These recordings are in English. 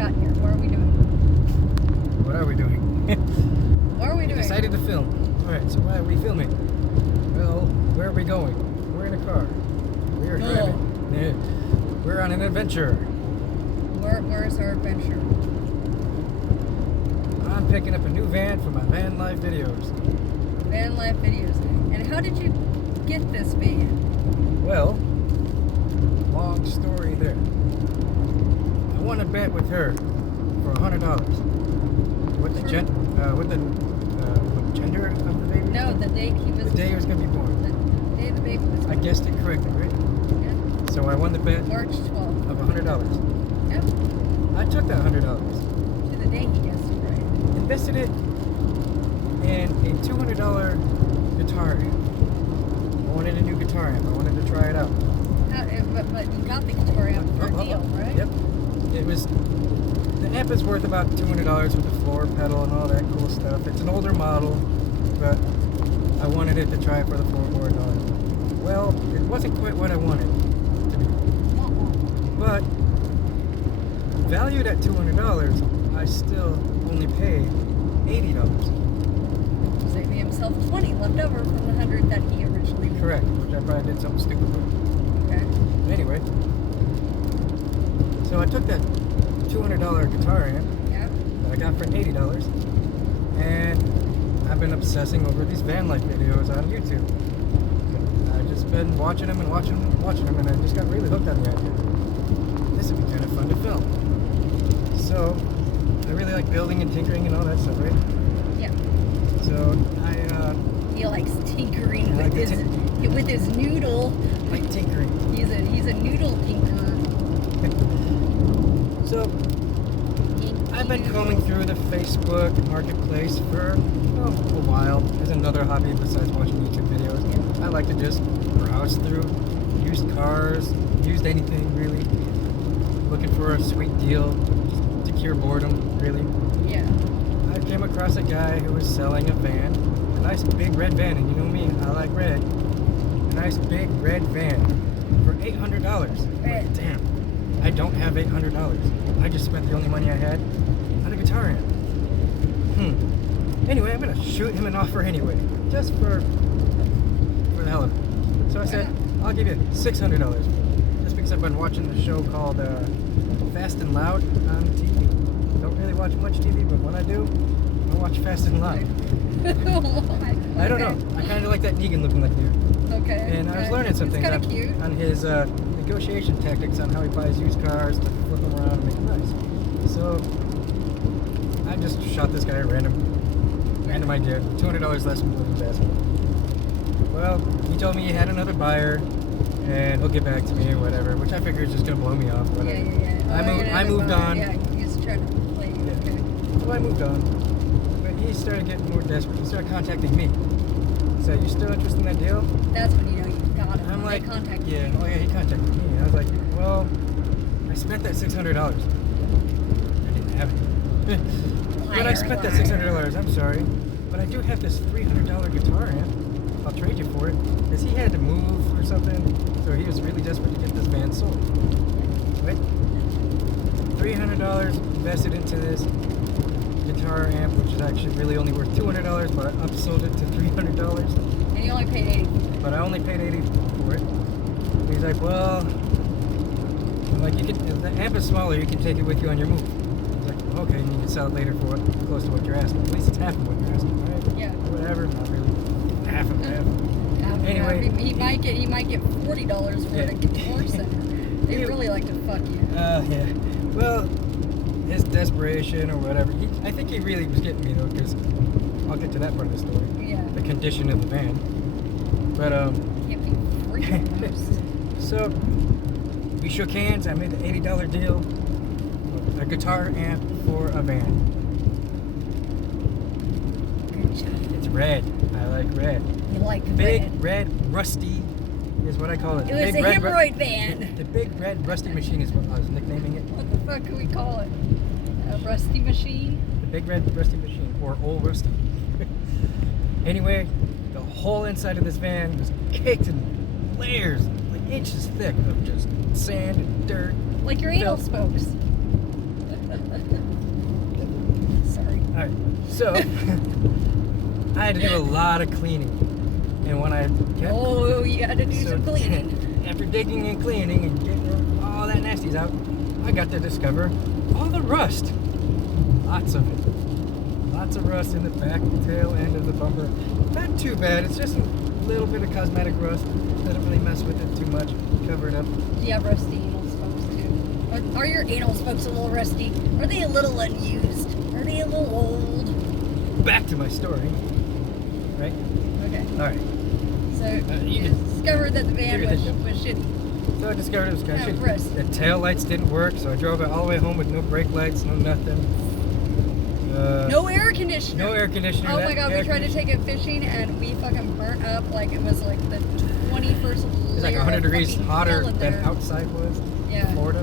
got here? What are we doing? What are we doing? What are we doing? Decided to film. Alright, so why are we filming? Well, where are we going? We're in a car. We are driving. Yeah. We're on an adventure. Where's our adventure? I'm picking up a new van for my Vanlife videos. Vanlife videos. And how did you get this van? Well, long story there. I won a bet with her for $100. What the what gender of the baby? No, the date he was The day he was gonna be born. The day the baby was I guessed it correctly, right? Yeah. So I won the bet March 12th. of $100. Yep. I took that $100. To the day he guessed it right. Invested it in a $200 guitar amp. I wanted a new guitar amp. I wanted to try it out. But you got the guitar amp for a deal, right? Yep. It was. The amp is worth about $200 with the floor pedal and all that cool stuff. It's an older model, but I wanted it to try for the floorboard and all that. Well, it wasn't quite what I wanted to be. But valued at $200, I still only paid $80. Saving himself 20 left over from the 100 that he originally wanted. Correct, which I probably did something stupid with. Okay. Anyway, so I took that $200 guitar amp Yeah. that I got for $80, and I've been obsessing over these Vanlife videos on YouTube. I've just been watching them and watching them, and I just got really hooked on the idea. This would be kind of fun to film. So, I really like building and tinkering and all that stuff, right? Yeah. So, He likes tinkering I like with his noodle. like tinkering. He's a noodle tinkerer. So, I've been combing through the Facebook marketplace for a while. There's another hobby besides watching YouTube videos. I like to just browse through used cars, used anything really. Looking for a sweet deal to cure boredom, really. Yeah. I came across a guy who was selling a van, a nice big red van, and you know me, I like red. A nice big red van for $800. Red. Damn, I don't have $800. I just spent the only money I had on a guitar amp. Anyway, I'm gonna shoot him an offer anyway, just for the hell of it. So I said, I'll give you $600, just because I've been watching the show called Fast and Loud on TV. Don't really watch much TV, but when I do, I watch Fast and Loud. I don't know. I kind of like that Negan looking like dude. Okay. And I was learning some things It's kind of cute. on his negotiation tactics on how he buys used cars to flip them around and make them nice. So I just shot this guy a random idea. $200 less than William's asking. Well, he told me he had another buyer and he'll get back to me or whatever, which I figured is just gonna blow me off. Whatever. Yeah. I moved on. Yeah, he's trying to play. Yeah. Okay. So I moved on. But he started getting more desperate. He started contacting me. So, you still interested in that deal? That's when you know you got him. I'm like, They contacted yeah, you. oh yeah, he contacted me. And I was like, well, I spent that $600. I didn't have it. But I spent that $600. I'm sorry. But I do have this $300 guitar amp. I'll trade you for it. Because he had to move or something. So he was really desperate to get this van sold. Right? $300 invested into this guitar amp, which is actually really only worth $200, but I upsold it to $300. And you only paid 80. But I only paid $80 for it. He's like, well, I'm like, if the amp is smaller, you can take it with you on your move. He's like, okay, and you can sell it later for close to what you're asking. At least it's half of what you're asking, right? Yeah. Whatever, not really. Half of half. Anyway, he might get $40 for it at Guitar Center. They really like to fuck you. Yeah. Well, his desperation or whatever. I think he really was getting me though, because I'll get to that part of the story. Yeah. The condition of the van. But Can't be free almost. so we shook hands. I made the $80 deal. A guitar amp for a van. Good job. It's red. I like red. You like Big red. rusty is what I call it. It was Big a red hemorrhoid van. The big red rusty machine is what I was nicknaming it. What the fuck can we call it? A rusty machine? The big red rusty machine, or old rusty. Anyway, the whole inside of this van was caked in layers, like inches thick of just sand and dirt. Like your anal Filth. spokes. Sorry. Alright, so I had to do a lot of cleaning. And when I kept Oh, you had to do some cleaning. after digging and cleaning and getting all that nasties out, I got to discover all the rust. Lots of it. Lots of rust in the back tail end of the bumper. Not too bad, it's just a little bit of cosmetic rust. Doesn't really mess with it too much. Cover it up. Do you have rusty anal spokes too? Are your anal spokes a little rusty? Are they a little unused? Are they a little old? Back to my story. Right? Okay. Alright. So you you discovered that the van figure was, this was shitty. So I discovered it was kind of Yeah, shitty. rust. The tail lights didn't work, so I drove it all the way home with no brake lights, no nothing. No air conditioner. No air conditioner. Oh That my god, air we tried to take it fishing and we fucking burnt up like it was like the 21st It's like 100 degrees hotter than there. outside was. Yeah. Florida.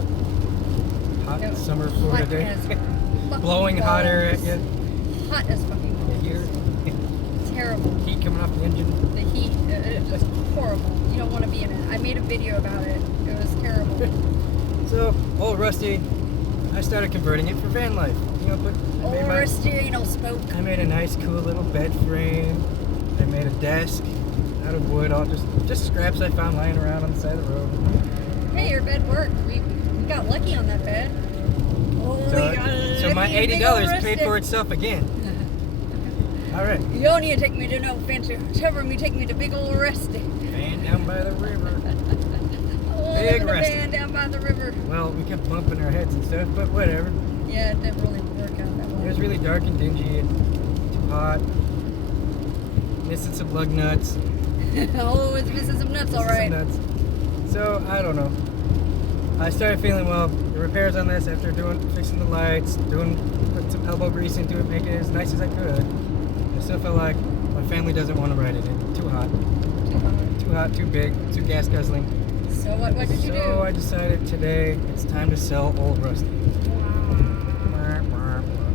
Hot No, summer Florida hot day. as fucking Blowing hot air at balls. you. Hot as fucking balls. Here. Terrible. Heat coming off the engine. The heat, it was horrible. You don't want to be in it. I made a video about it. It was terrible. So, old Rusty, I started converting it for van life. You know, Or a steering spoke. I made a nice, cool little bed frame. I made a desk out of wood, all just scraps I found lying around on the side of the road. Hey, your bed worked. We got lucky on that bed. Oh, So my $80 paid for itself again. All right. You don't need to take me to no fancy hotel room. You take me to big old Rusty. Van down by the river. Oh, Big the Rusty. van down by the river. Well, we kept bumping our heads and stuff, but whatever. Yeah, it didn't really work out that well. It was really dark and dingy and too hot. Missing some lug nuts. Oh, it's missing some nuts, all Missing right. some nuts. So, I don't know. I started feeling, well, the repairs on this after fixing the lights, put some elbow grease into it, making it as nice as I could. I still felt like my family doesn't want to ride it in. Too hot. Too hot, too big, too gas guzzling. So what did you do? So I decided today it's time to sell old Rusty.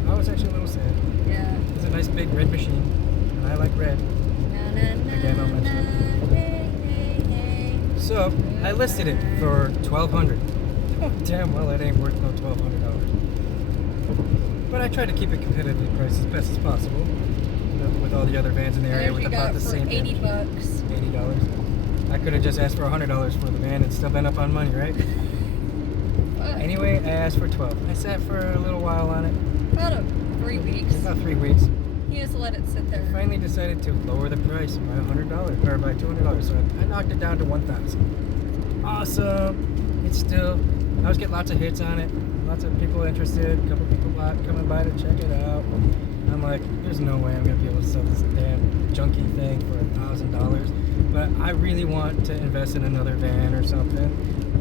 I was actually a little sad. Yeah. It's a nice big red machine, and I like red. Again, I'll mention it. So I listed it for $1,200. Oh, damn well, it ain't worth no $1,200. But I tried to keep it competitive price as best as possible with all the other vans in the area with about the same. $80. $80. I could have just asked for $100 for the van and still been up on money, right? Anyway, I asked for 12. I sat for a little while on it. About 3 weeks. About 3 weeks. You just let it sit there. Finally decided to lower the price by $100 or by $200. So I knocked it down to $1,000. Awesome. It's still. I was getting lots of hits on it. Lots of people interested. A couple people coming by to check it out. I'm like, there's no way I'm gonna be able to sell this damn junky thing for $1,000. But I really want to invest in another van or something.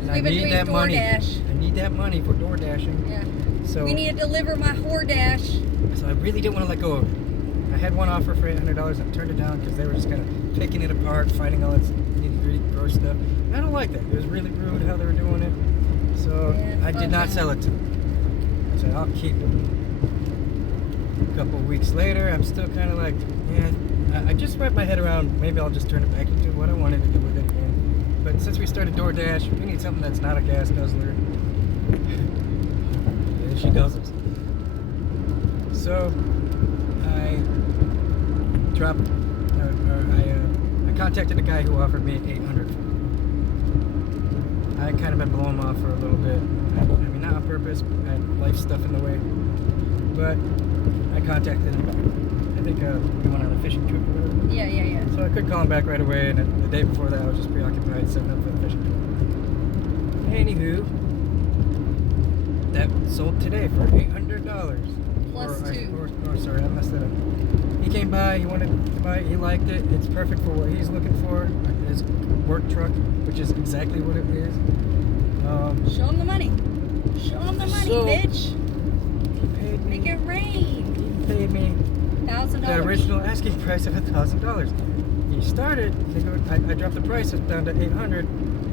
And I need that money. I need that money for door dashing. Yeah. So We need to deliver my HorDash. So I really didn't want to let go of it. I had one offer for $800 and I turned it down because they were just kind of picking it apart, finding all its nitty-gritty gross stuff. And I don't like that. It was really rude how they were doing it. So Yeah, I did not sell it to them. I said, I'll keep it. A couple of weeks later, I'm still kind of like, yeah, I just wrapped my head around, maybe I'll just turn it back into what I wanted to do with it again. But since we started DoorDash, we need something that's not a gas guzzler. Yeah, she guzzles. So I dropped, I contacted a guy who offered me $800. I kind of been blowing him off for a little bit. I mean, not on purpose. I had life stuff in the way. But I contacted him back. I think we went on a fishing trip or whatever. Yeah. So I could call him back right away, and the day before that I was just preoccupied setting up for the fishing trip. Anywho, that sold today for $800. Plus two. Sorry, I messed that up. He came by, he wanted to buy it, he liked it. It's perfect for what he's looking for. His work truck, which is exactly what it is. Show him the money. Show him the money, So, bitch. He paid me. Make it rain. He paid me $1,000. the original asking price of $1,000. He started. I dropped the price down to $800.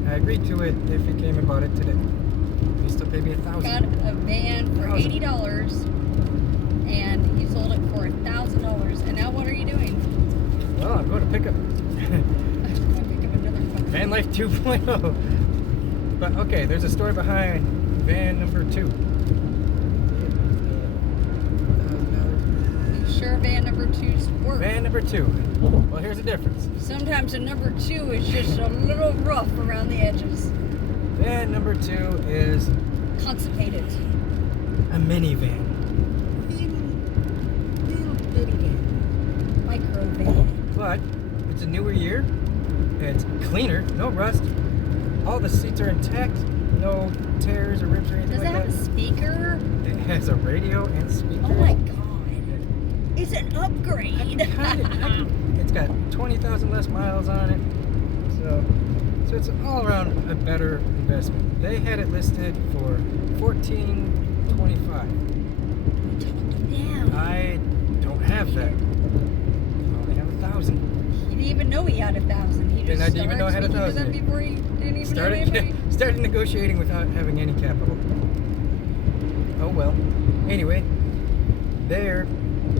I agreed to it if he came and bought it today. He still paid me $1,000. Got a van for $80, and he sold it for $1,000. And now what are you doing? Well, I'm going to pick up I'm gonna pick up another fucking Vanlife 2.0. But okay, there's a story behind van number 2. sure van number 2's work. Van number 2. Well, here's the difference. Sometimes a number 2 is just a little rough around the edges. Van number 2 is Constipated. a minivan. Little bitty van. Micro van. But it's a newer year. It's cleaner, no rust. All the seats are intact, no tears or rips or anything Does it like have a that. speaker? It has a radio and speaker. Oh my god. It's an upgrade. It's got 20,000 less miles on it. So it's all around a better investment. They had it listed for $14.25. Yeah. I don't have that. I only have 1,000. He didn't even know he had 1,000. He just I didn't even know I had started 1,000 speaking to them before he didn't even know anybody. Started negotiating without having any capital. Oh well. Anyway, they're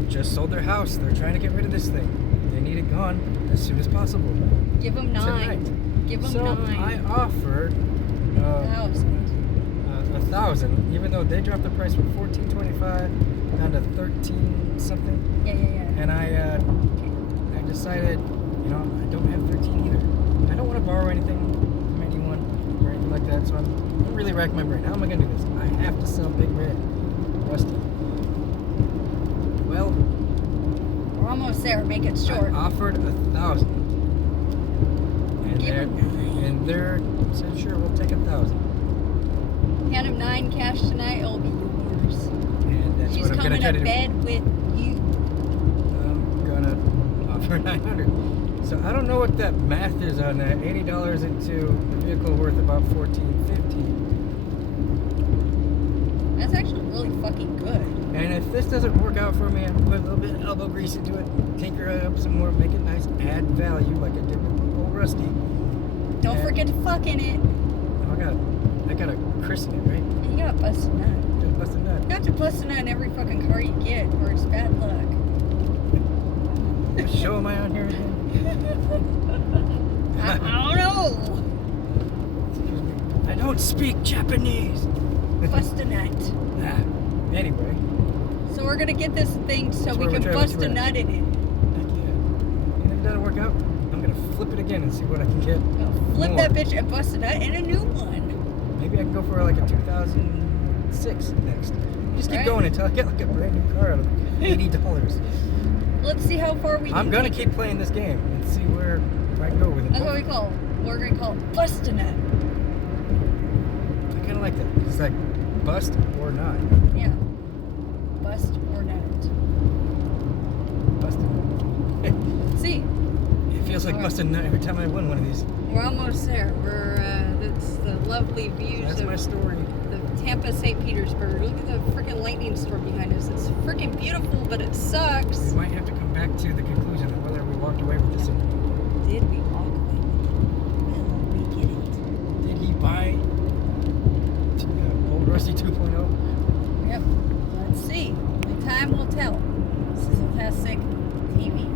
just sold their house. They're trying to get rid of this thing. They need it gone as soon as possible. Give him 9. Tonight. Give him So 9. I offered 1,000. 1,000, even though they dropped the price from $14.25 down to 13 something. Yeah. And I decided, I don't have 13 either. I don't want to borrow anything from anyone or anything like that. So I'm really racking my brain. How am I going to do this? I have to sell Big Red, Rusty. Well, We're almost there. Make it short. I offered 1,000. Give him 9. And they're said, sure, we'll take 1,000. Hand him 9 cash tonight. It'll be yours. And that's She's what I'm going coming to try to to do. bed with you. I'm gonna offer 900. So I don't know what that math is on that. $80 into the vehicle worth about $14.50. That's actually really fucking good. And if this doesn't work out for me, I'll put a little bit of elbow grease into it, tinker it up some more, make it nice, add value like I did with old Rusty. Don't And- forget to fuck in it. Oh, I gotta christen it, right? And you gotta bust a nut. Gotta bust a nut. You have to bust a nut in every fucking car you get, or it's bad luck. What show am I on here again? I don't know. Excuse me. I don't speak Japanese. Bust a nut. Anyway. So we're gonna get this thing so That's we where can we're bust driving a to nut in it. Heck yeah. And if it doesn't work out, I'm gonna flip it again and see what I can get. Flip more. that bitch and bust a nut in a new one. Maybe I can go for like a 2006 next. Just keep Right. going until I get like a brand new car out of $80. Let's see how far we I'm can gonna take keep playing this game and see where I can go with it. That's what we call it. We're gonna call it bust a nut. I kind of like that. It's like bust or not. Yeah. Bust or nut. Bust. See, It feels like Alright. busting nut every time I win one of these. we're almost there. That's the lovely views That's of my story. the Tampa St. Petersburg. Look at the freaking lightning storm behind us. It's freaking beautiful, but it sucks. We might have to come back to the conclusion of whether we walked away with this. Did we walk away with it? Will we get it? Did he buy old Rusty 2.0? Yep. Let's see. The time will tell. Sizzle Tastic TV.